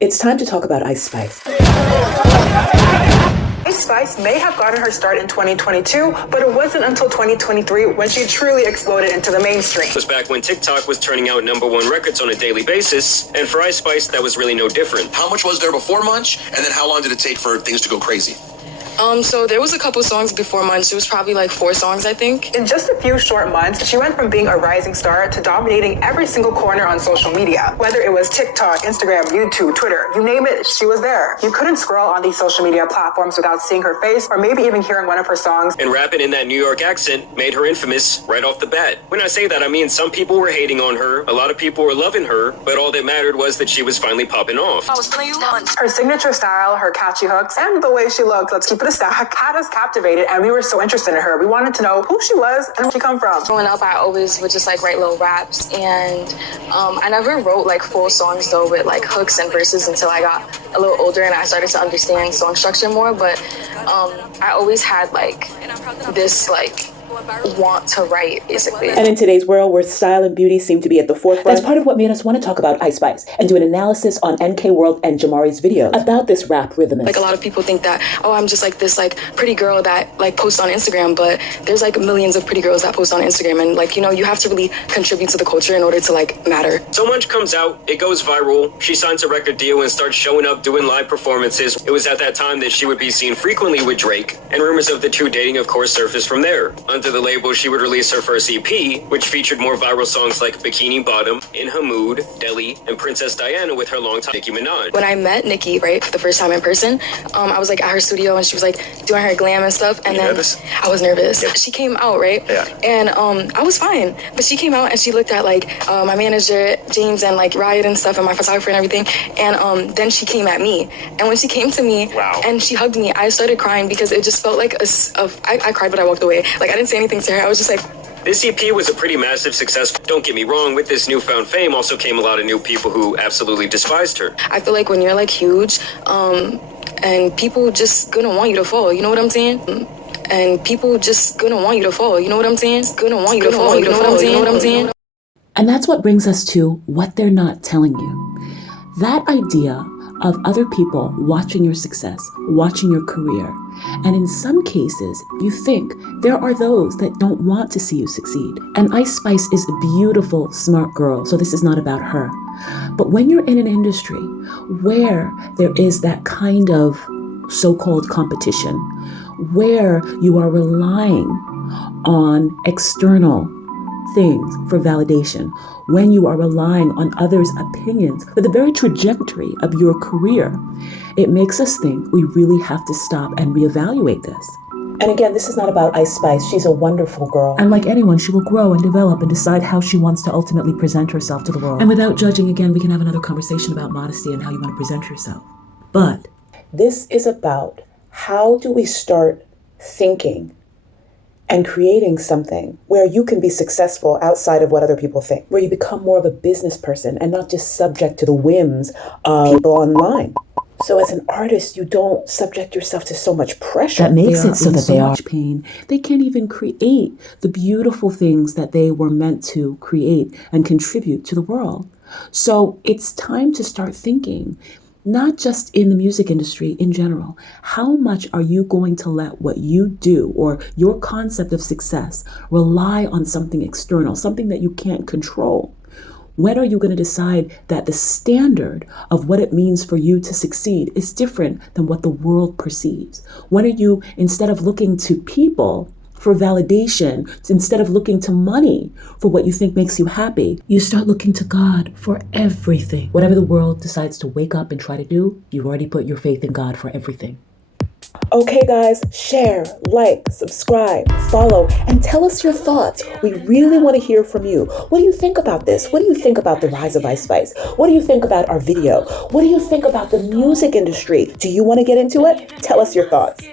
It's time to talk about Ice Spice. Ice Spice may have gotten her start in 2022, but it wasn't until 2023 when she truly exploded into the mainstream. It was back when TikTok was turning out #1 records on a daily basis, and for Ice Spice, that was really no different. How much was there before Munch, and then how long did it take for things to go crazy? So there was a couple songs before Munch. It was probably like 4 songs, I think. In just a few short months, she went from being a rising star to dominating every single corner on social media. Whether it was TikTok, Instagram, YouTube, Twitter, you name it, she was there. You couldn't scroll on these social media platforms without seeing her face or maybe even hearing one of her songs. And rapping in that New York accent made her infamous right off the bat. When I say that, I mean some people were hating on her, a lot of people were loving her, but all that mattered was that she was finally popping off. Her signature style, her catchy hooks, and the way she looked, let's keep it a stack, had us captivated, and we were so interested in her. We wanted to know who she was and where she come from. Growing up, I always would just like write little raps, and I never wrote like full songs though with like hooks and verses until I got a little older and I started to understand song structure more. But I always had like this like want to write, basically. And in today's world where style and beauty seem to be at the forefront, that's part of what made us want to talk about Ice Spice and do an analysis on NK World and Jamari's video about this rap rhythmist. Like a lot of people think that, oh, I'm just like this like pretty girl that like posts on Instagram, but there's like millions of pretty girls that post on Instagram, and like, you know, you have to really contribute to the culture in order to like matter. So Munch comes out, it goes viral, she signs a record deal and starts showing up doing live performances. It was at that time that she would be seen frequently with Drake, and rumors of the two dating of course surfaced from there. Under the label, she would release her first EP, which featured more viral songs like Bikini Bottom, In Her Mood, Deli, and Princess Diana with her longtime Nicki Minaj. When I met Nicki, right, for the first time in person, I was like at her studio and she was like doing her glam and stuff, and then nervous? I was nervous. Yeah. She came out, right? Yeah. And I was fine, but she came out and she looked at like my manager James and like Riot and stuff and my photographer and everything, and then she came at me, and when she came to me and she hugged me, I started crying because it just felt like I cried, but I walked away. Like I didn't say anything to her. I was just like. This EP was a pretty massive success. Don't get me wrong, with this newfound fame also came a lot of new people who absolutely despised her. I feel like when you're like huge, and people just gonna want you to fall, you know what I'm saying? And people just gonna want you to fall, you know what I'm saying? Gonna want you to fall, you know what I'm saying? You know what I'm saying? And that's what brings us to what they're not telling you. That idea of other people watching your success, watching your career. And in some cases, you think there are those that don't want to see you succeed. And Ice Spice is a beautiful, smart girl, so this is not about her. But when you're in an industry where there is that kind of so-called competition, where you are relying on external things for validation, when you are relying on others' opinions for the very trajectory of your career, it makes us think we really have to stop and reevaluate this. And again, this is not about Ice Spice. She's a wonderful girl. And like anyone, she will grow and develop and decide how she wants to ultimately present herself to the world. And without judging, again, we can have another conversation about modesty and how you want to present yourself. But this is about how do we start thinking and creating something where you can be successful outside of what other people think, where you become more of a business person and not just subject to the whims of people online. So as an artist, you don't subject yourself to so much pressure. That makes it so that they are pain. They can't even create the beautiful things that they were meant to create and contribute to the world. So it's time to start thinking, not just in the music industry in general. How much are you going to let what you do or your concept of success rely on something external, something that you can't control? When are you going to decide that the standard of what it means for you to succeed is different than what the world perceives? When are you, instead of looking to people for validation, instead of looking to money for what you think makes you happy, you start looking to God for everything. Whatever the world decides to wake up and try to do, you've already put your faith in God for everything. Okay, guys, share, like, subscribe, follow, and tell us your thoughts. We really want to hear from you. What do you think about this? What do you think about the rise of Ice Spice? What do you think about our video? What do you think about the music industry? Do you want to get into it? Tell us your thoughts.